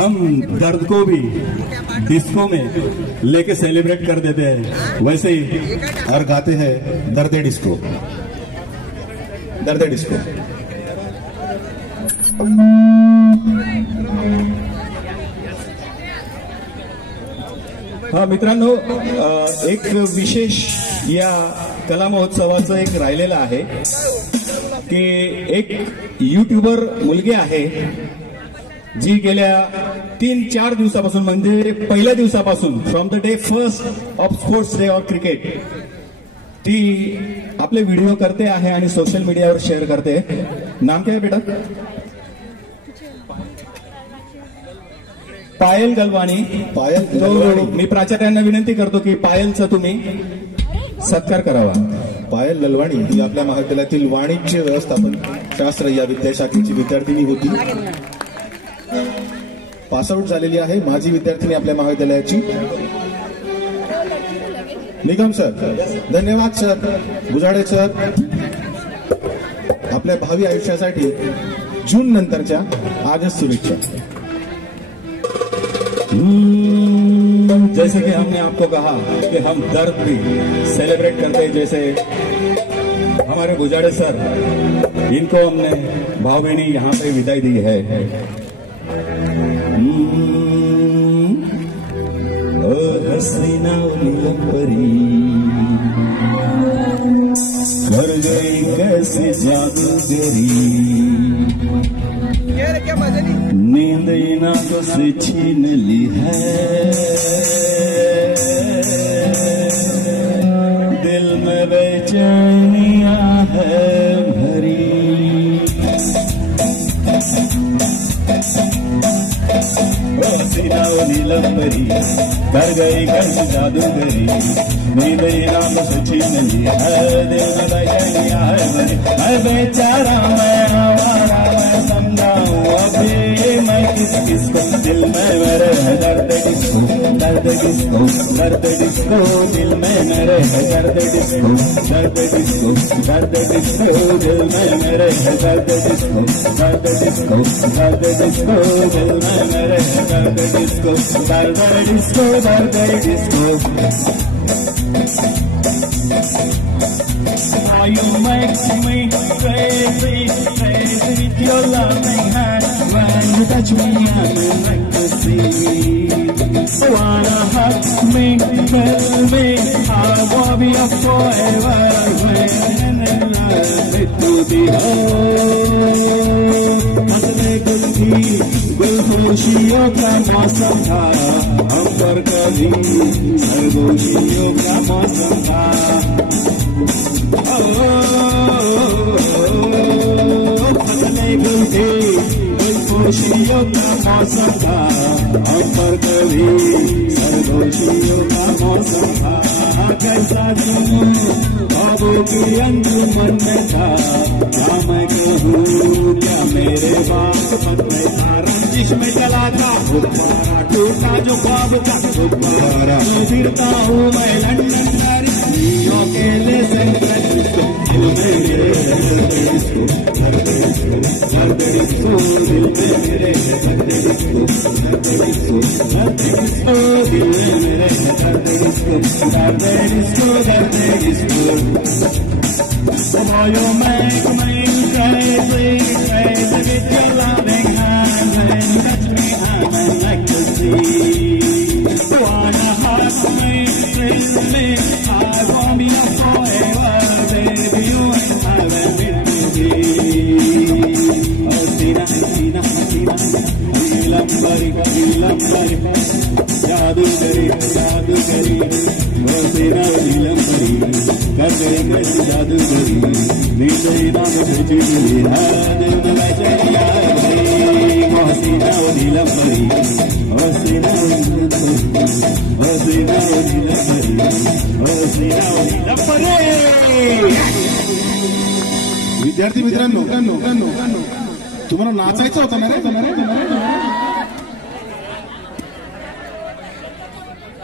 हम दर्द को भी डिस्को में लेके सेलिब्रेट कर देते हैं, वैसे ही और गाते हैं दर्दे डिस्को, दर्दे डिस्को। हा मित्रांनो, एक विशेष या कला महोत्सवाचं एक राहिलेलं आहे की एक यूट्यूबर मुलगी आहे जी गेल्या 3-4 दिवसापासून, म्हणजे पहिल्या दिवसापासून, from the day first of sports day of cricket, ती आपले व्हिडिओ करते आहे आणि सोशल मीडियावर शेअर करते। नाम काय आहे बेटा? पायल गलवाणी। पायल तो मी प्राचार्यांना विनंती करतो की पायलचा तुम्ही सत्कार करावा। पायल ललवाणी ही आपल्या महाविद्यालयातील वाणिज्य व्यवस्थापन शास्त्र या विद्याशाखेची विद्यार्थिनी होती, पासआउट झालेली आहे, माजी विद्यार्थिनी आपल्या महाविद्यालयाची। निगम सर, धन्यवाद सर, गुजाडे सर, आपल्या भावी आयुष्यासाठी जून नंतरच्या आजच शुभेच्छा। जैसे कि हमने आपको कहा कि हम दर्द भी सेलिब्रेट करते हैं, जैसे हमारे गुजाड़े सर, इनको हमने भावभीनी यहाँ पे विदाई दी है। ओ हसीना नीलम परी कर गई कैसे जादूगरी, नींद नाकों से छीन ली है, दिल में बेचैनियां है भरी। हसीना नीलम परी कर गई कैसे जादूगरी, नींद नाकों से छीन ली है, दिल में बेचैनियां है भरी। मैं बेचारा, मैं आवारा, मैं समझाऊं अभी मैं किस किसको, दिल में मेरे है दर्द डिस्को, दर्द डिस्को, दर्द डिस्को, दिल में मेरे है दर्द डिस्को, दर्द डिस्को, दर्द डिस्को, दिल में मेरे है दर्द डिस्को, दर्द डिस्को, दर्द डिस्को, दिल में मेरे है दर्द डिस्को, दर्द डिस्को, दर्द disco. You make me crazy, crazy with your loving hand. When you touch me, I'm in ecstasy. Wanna hug me, tell me I wanna be a forever. When in love with the whole, मसले गुल थी, गुलगोशियों का मौसम था, हम पर कभी सरगोशियों का मौसम था। फसलें गुल थी, गुलगोशियों का मौसम था, हम पर कभी सरगोशियों का मौसम था। कैसा जुनून ख्वाबों की अंजुमन में था, क्या मैं कहूँ क्या मेरे बात में था, रंजिश में चला था गुब्बारा, टूटा जो ख्वाब का गुब्बारा। फिरता हूँ मैं लंदन न्यूयॉर्क के लिए सैन फ्रांसिस्को, दिल में मेरे दर्द डिस्को, दर्द डिस्को, दर्द डिस्को, दिल में मेरे दर्द डिस्को, दर्द डिस्को, दर्द डिस्को, दिल में मेरे दर्द डिस्को, दर्द डिस्को, दर्द disco. So boy, you make me crazy, crazy with your loving hand. When you touch me, I'm in ecstasy. Wanna hug me, thrill me, I wanna be a forever, baby. You and I will meet to be. Hasina, hasina, hasina, नीलम परी, जादूगरी, जादूगरी, हसीना नीलम परी कर गई कैसी जादूगरी, नींद नाम से छीन ली है, दिल में बेचैनियां है भरी। हसीना नीलम परी, हसीना नीलम परी, हसीना नीलम परी, हसीना नीलम परी। विद्यार्थी मित्रांनो, तुम्हाला नाचायचं होतं ना रे?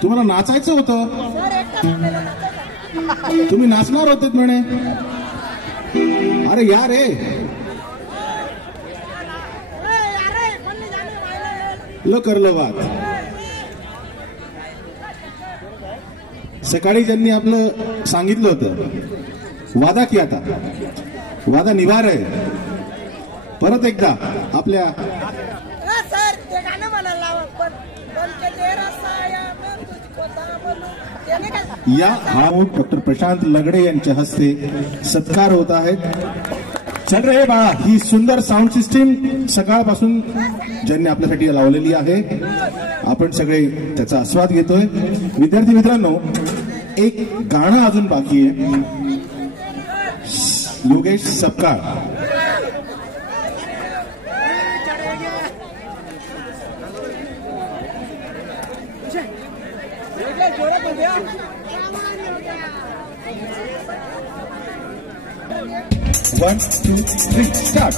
तुम्हाला नाचायचं होतं, तुम्ही नाचणार होते म्हणे। अरे यार रे, ल करलं वाद. सकाळी ज्यांनी आपलं सांगितलं होतं वादा की आता वादा निवार आहे. परत एकदा आपल्या या डॉक्टर प्रशांत लगडे यांच्या हस्ते सत्कार होत आहेत. चल रे बाळा, ही सुंदर साऊंड सिस्टीम सकाळपासून ज्यांनी आपल्यासाठी लावलेली आहे, आपण सगळे त्याचा आस्वाद घेतोय. विद्यार्थी मित्रांनो, एक गाणं अजून बाकी आहे. Yogesh Sapkal One, two, three, start.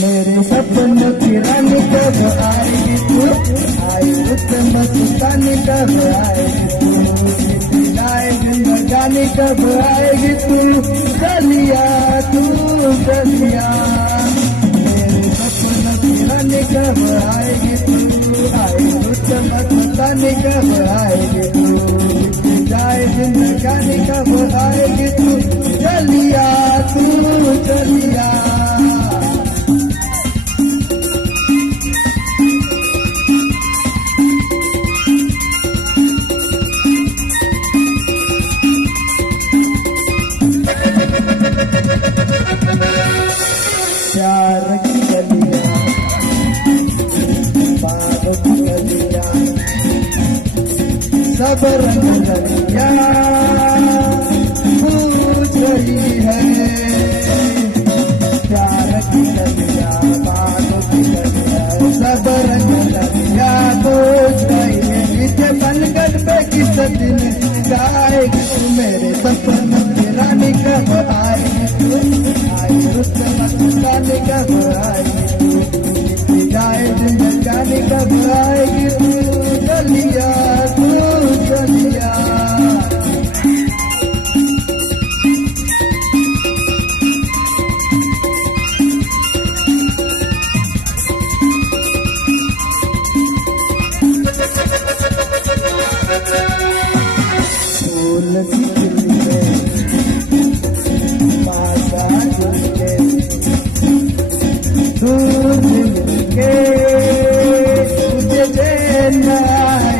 मेरे सपन की रानी कब आएगी तू, आई मस्तानी कब आएगी तू, आए जिंदगानी कब आएगी तू, चलिया तू चलिया. मेरे सपन की रानी कब आएगी तू, आई मस्तानी कब आएगी तू, आए जिंदगानी कब आएगी तू, चलिया तू चलिया. प्यार की गलियां, बाग की गलियां, सब रंग गलियां पूछ रही है. प्यार की गलियां, बाग की गलियां, सब रंग गलियां पूछ रही है. पीछे बनगढ़ पे किस दिन गाएगी तू, मेरे सपन की रानी कब आएगी तू, आई मस्तानी कब आएगी तू, जाए जिंदगानी कब आएगी तू, चलिया तू चलिया. फूल सी तुझे चैन आए,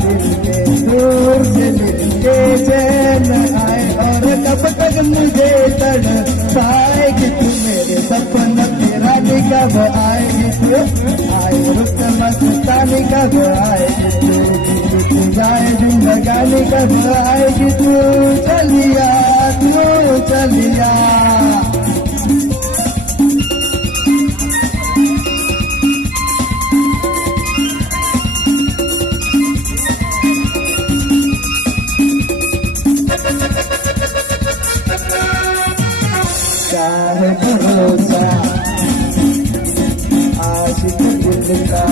दिल के दूर से मिलके चैन आए, और कब तक मुझे तड़ पाएगी तू, मेरे सपन की रानी कब आएगी तू, आई रुत मस्तानी कब आएगी तू, जाए जिंदगानी कब आएगी तू, चलिया तू चलिया. क्या है भरोसा आशिक दिल का,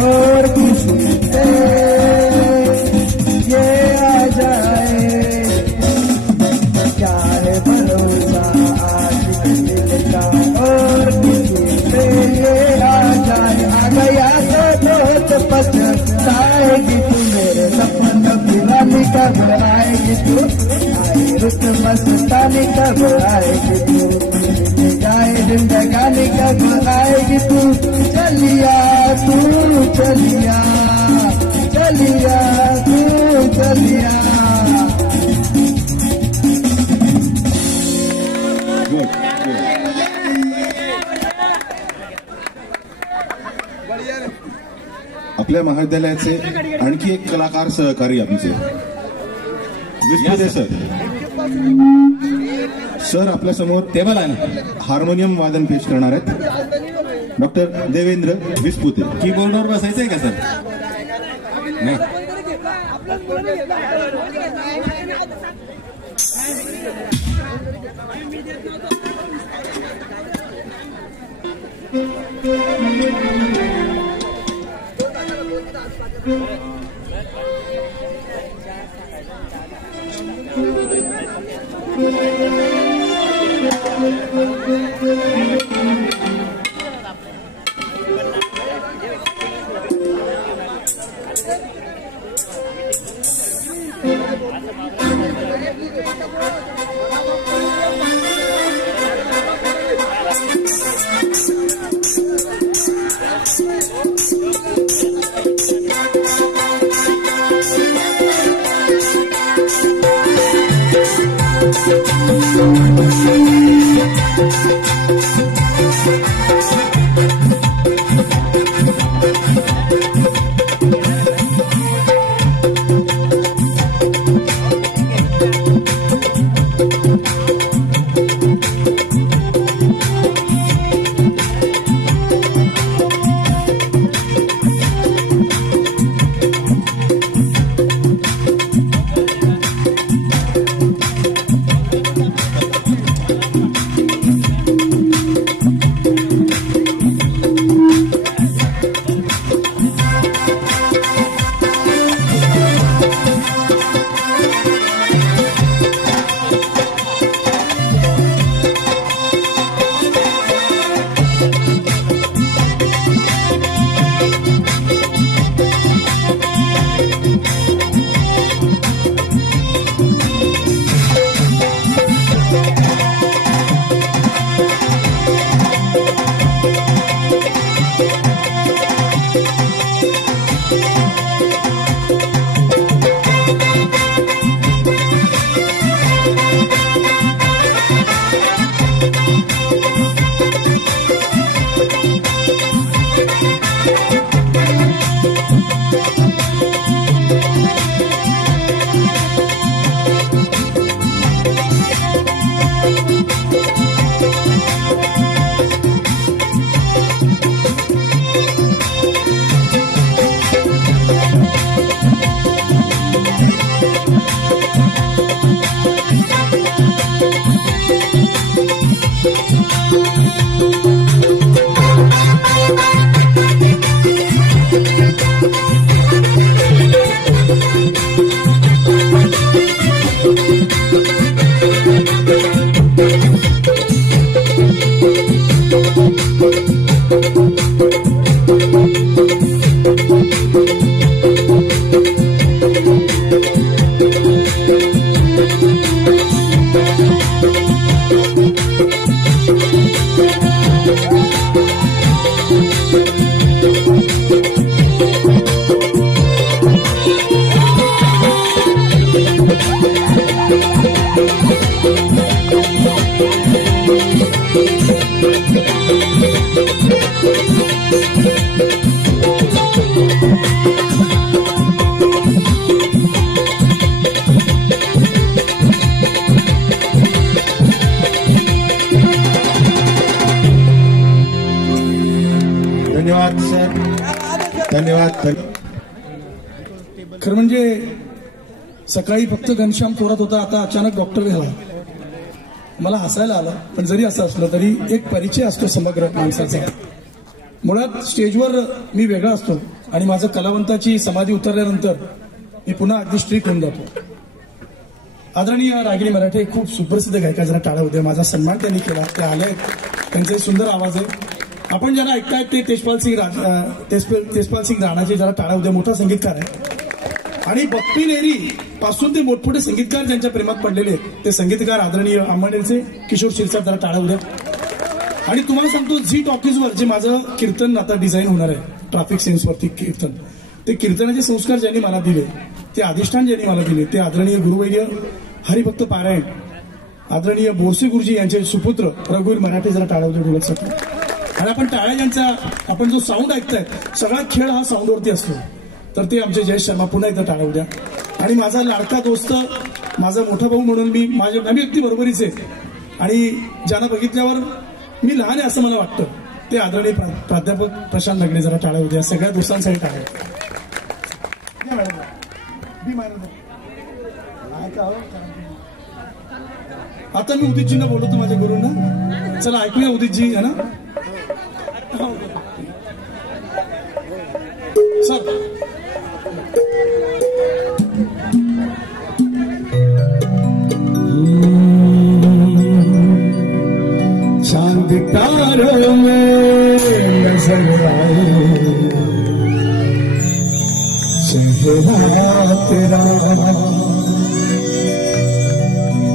और किसी से ये आ जाए. क्या है भरोसा आशिक दिल का, और किसी से ये आ जाए. आ गया तो बहुत पछताएगी तू, मेरे सपन की रानी कब आएगी तू, आई रुत मस्तानी कब आएगी तू, जाए जिंदगानी कब आएगी तू, चलिया तू चलिया, चलिया तू चलिया. आपल्या महाविद्यालयाचे आणखी एक कलाकार सहकारी आमचे विस्मिते सर. सर आपल्या समोर टेबल आहे ना, हार्मोनियम वादन पेश करणार आहेत डॉक्टर देवेंद्र विस्पुते. कीबोर्डवर बसायचंय का सर? नाही. धन्यवाद सर, धन्यवाद. खरं म्हणजे सकाळी फक्त घनश्याम थोरात होता, आता अचानक डॉक्टर झाला. मला हसायला आलं, पण जरी असं असलं तरी एक परिचय असतो समग्र माणसाचा. मुळात स्टेजवर मी वेगळा असतो आणि माझं कलावंताची समाधी उतरल्यानंतर मी पुन्हा अगदी स्ट्रिक्ट होऊन जातो. आदरणीय रागिणी मराठे खूप सुप्रसिद्ध गायिका, जरा टाळा उद्या माझा सन्मान त्यांनी केला, ते आले आहेत, त्यांचे सुंदर आवाज आहे. आपण ज्यांना ऐकतायत ते तेजपाल सिंग राणाचे, जरा टाळा उद्या, मोठा संगीतकार आहे. आणि बप्पी लेरी पासून ते मोठमोठे संगीतकार ज्यांच्या प्रेमात पडलेले ते संगीतकार आदरणीय अंबाडेंचे किशोर शिरसाट, जरा टाळा उद्या. आणि तुम्हाला सांगतो, झी टॉकीजवर जे माझं कीर्तन आता डिझाईन होणार आहे, ट्रॅफिक सेन्सवरती कीर्तन, ते कीर्तनाचे संस्कार ज्यांनी मला दिले, ते अधिष्ठान ज्यांनी मला दिले, ते आदरणीय गुरुवैद्य हरिभक्त पारायण आदरणीय बोरसे गुरुजी यांचे सुपुत्र रघुवीर मराठे, जरा टाळा उद्या बोलत शकतो. आणि आपण टाळ्या ज्यांचा, आपण जो साऊंड ऐकताय, सगळा खेळ हा साऊंडवरती असतो, तर ते आमचे जयेश शर्मा, पुन्हा एकदा टाळा उद्या. आणि माझा लाडका दोस्त माझा मोठा भाऊ म्हणून आम्ही अगदी बरोबरीच आहे आणि ज्यांना बघितल्यावर मी लहान आहे असं मला वाटतं ते आदरणीय प्राध्यापक प्रशांत लगडे. जरा टाळ्या होत्या सगळ्या दोस्तांसाठी टाळ्या. आता मी उदितजींना बोलवतो माझ्या गुरूंना. चला ऐकूया उदितजी है ना सर. चांद तारों में नजर आए चेहरा तेरा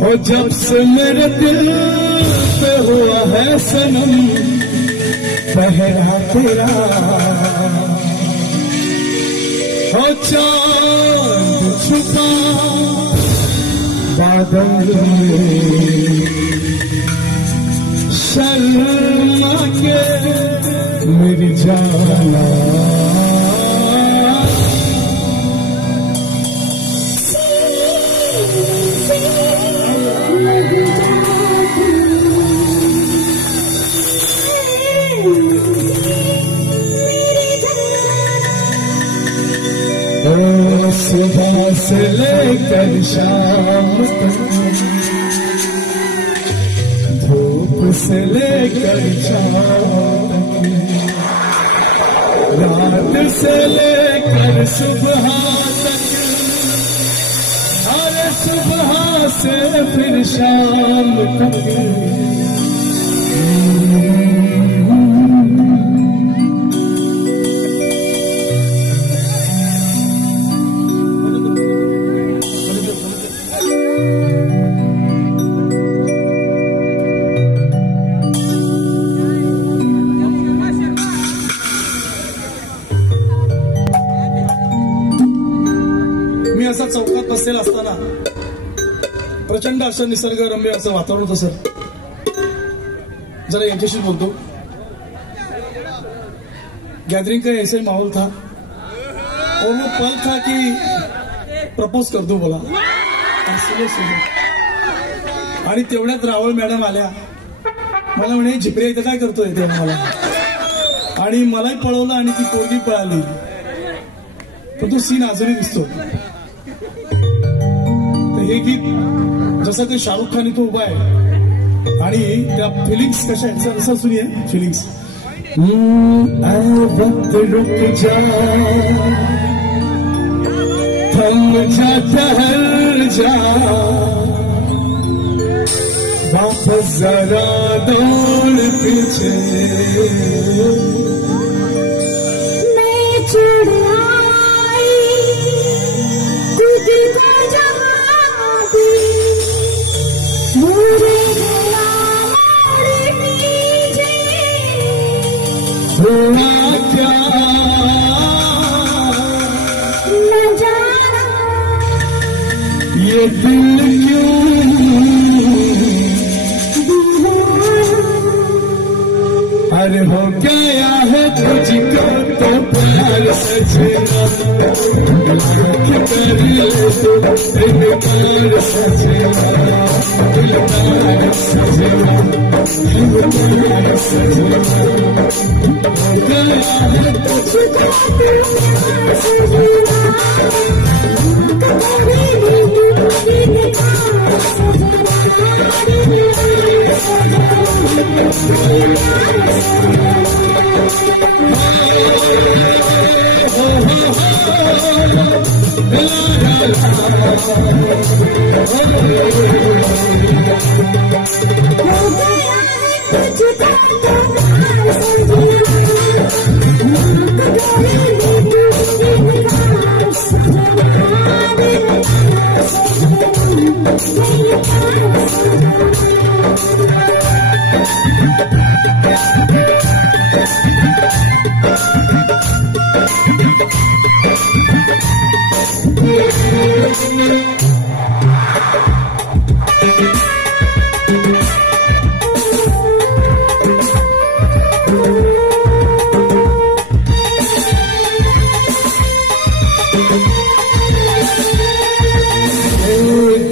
और जब से मेरे दिल पे हुआ है सनम पहरा तेरा और चांद छुपा बादल में शर्मा के मेरी जाना सुबह से लेकर शाम तक धूप से लेकर शाम तक रात से लेकर सुबह तक हर सुबह से फिर शाम तक चौकात बसलेला असताना प्रचंड असं निसर्गरम्य असं वातावरण होतं सर. जरा यांच्याशी बोलतो. गैदरिंग का ऐसा ही माहौल था और वो पल था कि प्रपोज कर दो बोला. आणि तेवढ्यात रावळ मॅडम आल्या. मला म्हणे झिपरे इथं काय करतोय ते मला आणि मलाही पळवलं आणि ती पोरगी पळाली. पण तो सीन अजूनही दिसतो. हे गीत जसं ते शाहरुख खान इथं उभा आहे आणि त्या फिलिंग्स कशा आहेत सर असं सुनिये फिलिंग्स. वक्त रुक जा थम जा ठहर जा वापस जरा दौड़ पीछे हुआ क्या ये दिल क्यों अरे हो गया है तुझको तो प्यार सजना प्यार सजना प्यार सजना प्यार सजना हो गया है तुझको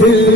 दिल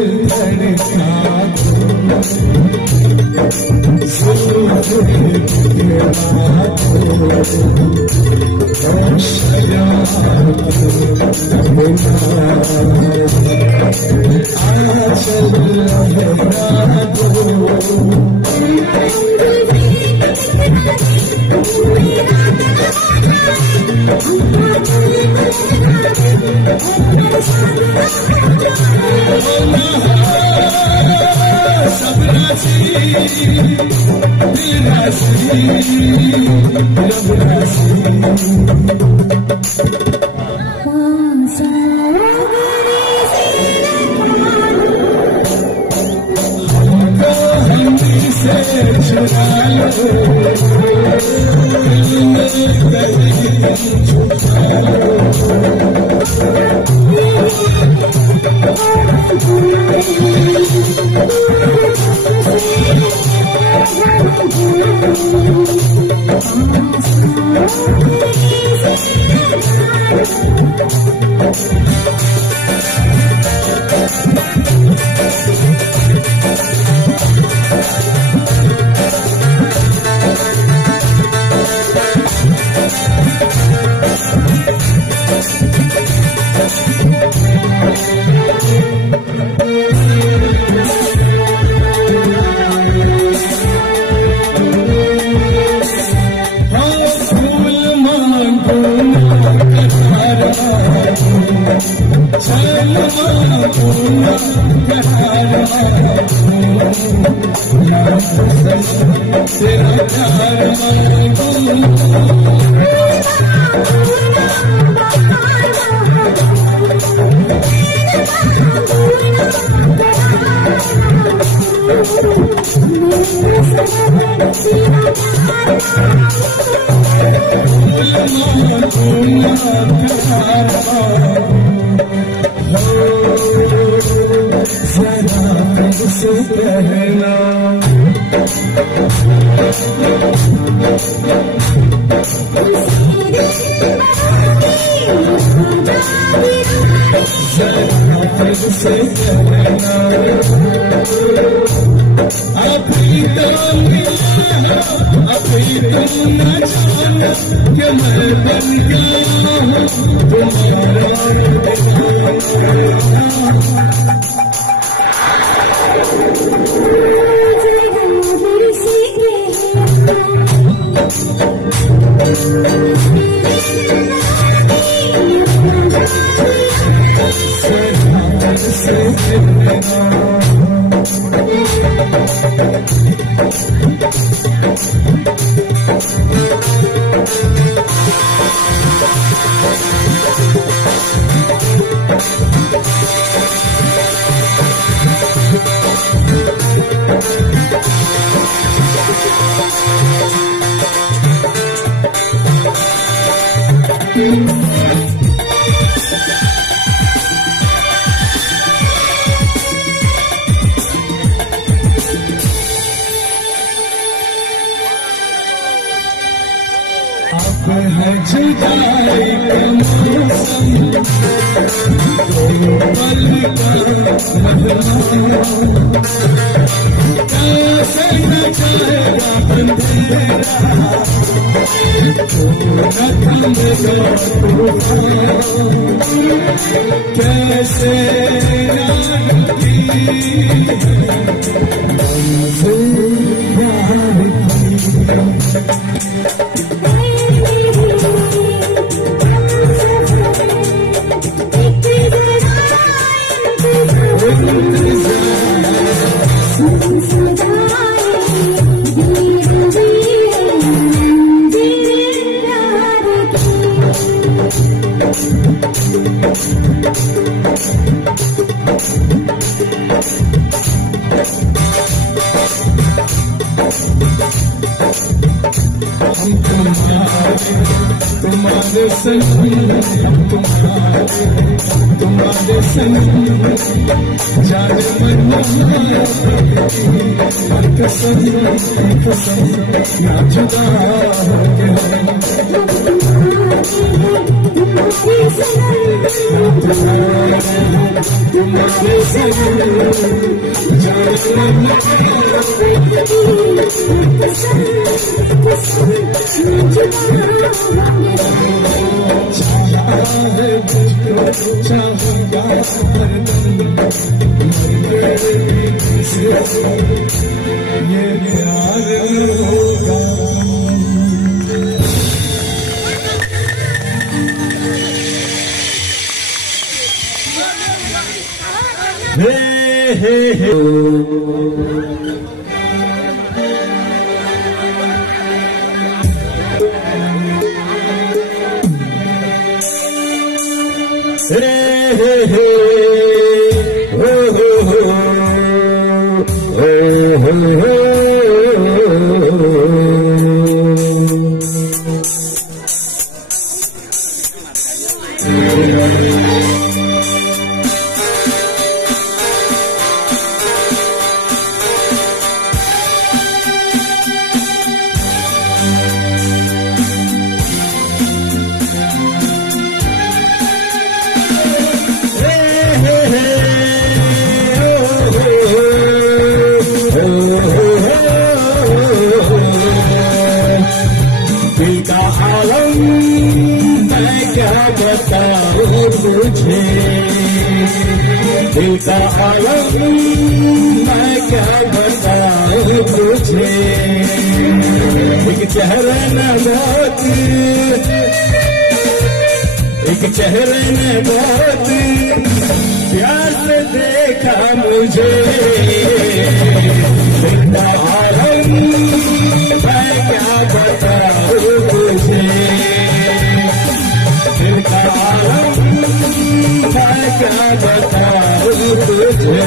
कसम चेहरे ने बहुत प्यार से देखा मुझे, मैं क्या बताऊं तुझे, दिल का आलम मैं क्या बताऊं तुझे।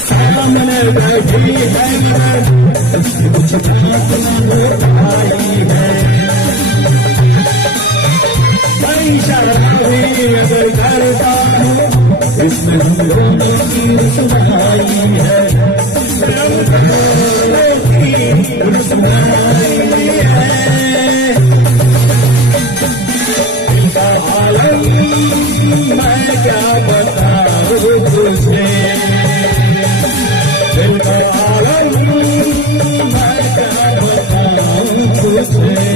सामने बैठी है कुछ बात आई है, कई शराबी अगर करता हूँ इसमें हम लोगों की रुसवाई है, इनका आलम मैं क्या बताऊँ तुझे, दिल का आलम मैं क्या बताऊं तुझे।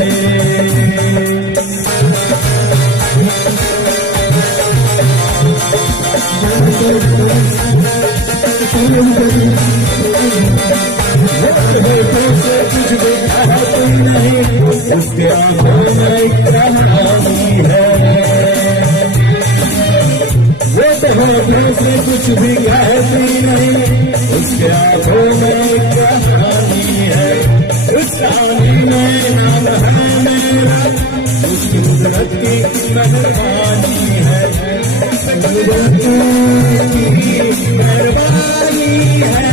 कुछ भी कहती नहीं, उसके आंखों में एक कहानी है, वो तो से कुछ भी कहती नहीं, उसके आंखों में कहानी है, उस कहानी में नाम है मेरा, उसकी कुदरत की मेहरबानी है, कुदरत की मेहरबानी है।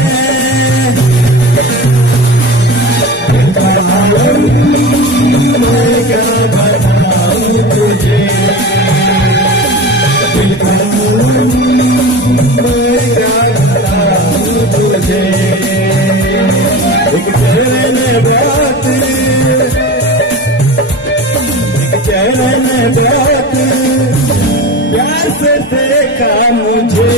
मैं क्या बताऊं तुझे, दिल का तुझे, एक चेहरे में बात, एक चेहरे में बात, प्यार से देखा मुझे,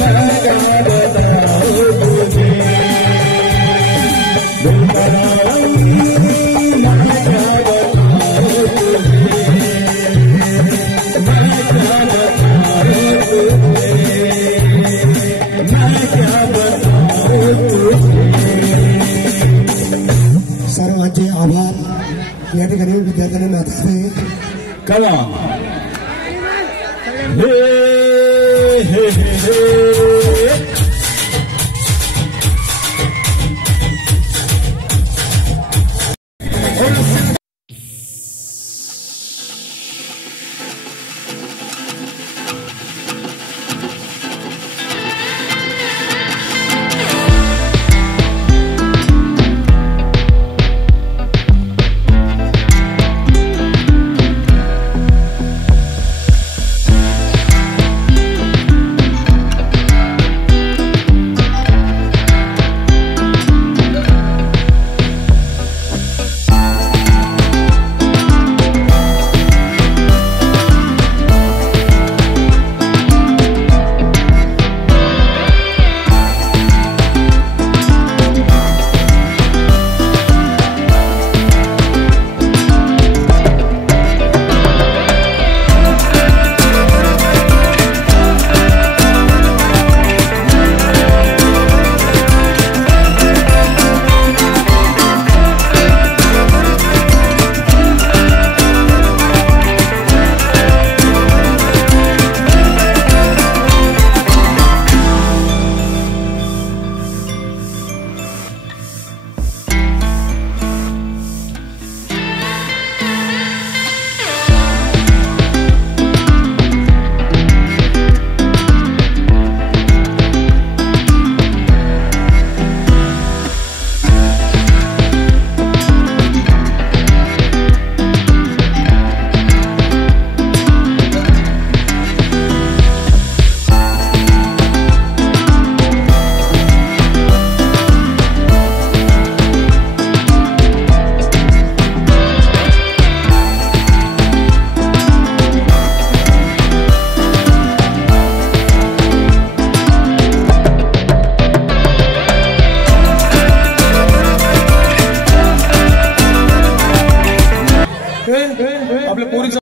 मैं क्या बताऊं तुझे, मैं क्या बताऊं तुझे। सर्वांचे आभार या ठिकाणी विद्यार्थ्यांनी नाचावे कला हे हे हे